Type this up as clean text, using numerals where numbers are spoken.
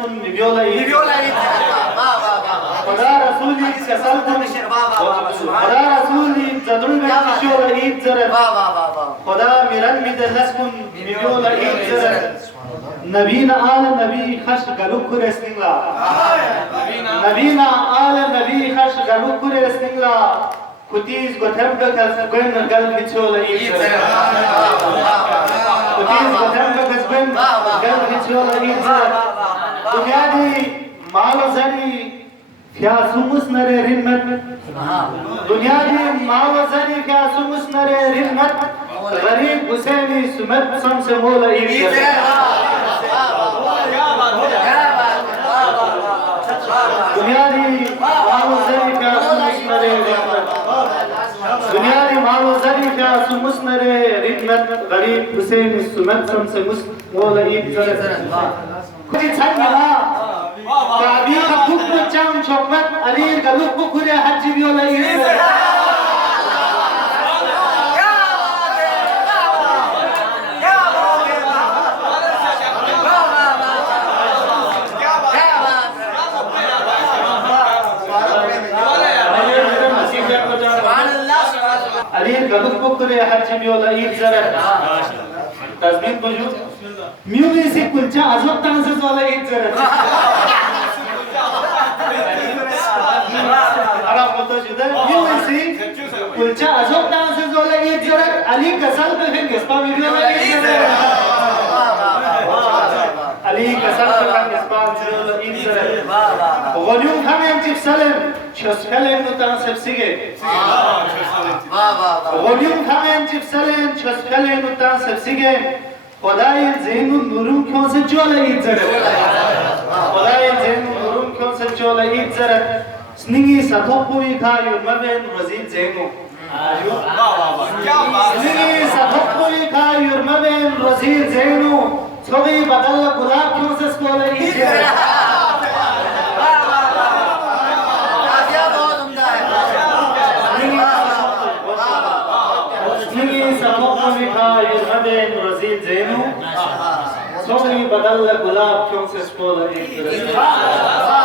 kun viola id Khoda rasuli kasal kun Khoda rasuli zadrun gan viola id zarat Khoda miran midallas kun viola id zarat Nabina ala nabi khash galuk kuresningla Nabina ala nabi khash galuk kuresningla Kutiz gotem gakas gwen gal vichola id zarat Kutiz gotem gakas gwen gal vichola id zarat Dunya di malo zari Fiasumus nare rinmat Dunya di malo zari fiasumus nare rinmat Gharib Husaini sumat samse mola id zarat दुनिया दी मालो जरी क्या सुमुस नरे रिदमत दुनिया दी मालो जरी क्या सुमुस नरे रिदमत गरीब हुसैन सुमत सम से मुस मोला ईद जरत कुछ छन ना काबी का कुक चाम चौकमत अली गलुक को खुले हज भी होला ईद अली गलुक को खुले हज भी होला ईद जरत तस्बीह बजू म्यूजिक कुलचा अजब तांसेस वाला ईद जरत अरे फोटो जुदा म्यूजिक कुलचा अजब तांसेस वाला ईद जरत अली कसल पे है गस्पा वीडियो वाला ईद जरत अली कसल पे है गस्पा वीडियो वाला ईद जरत वॉल्यूम हमें चिप सलेम छसकले नो तांसेस सिगे वॉल्यूम हमें चिप सलेम छसकले नो तांसेस सिगे खुदाई ज़ैनु नूरुम क्यों से चोला ईद जरत खुदाई ज़ैनु नूरुम क्यों से चोला ईद जरत स्निंगी सथोपुई खायु मबेन रज़ील ज़ैनु स्निंगी सथोपुई खायु मबेन रज़ील ज़ैनु छोगी बदल गुलाब क्यों से चोला ईद जरत स्निंगी सथोपुई खायु मबेन रज़ील ज़ैनु छोगी बदल गुलाब क्यों से चोला ईद जरत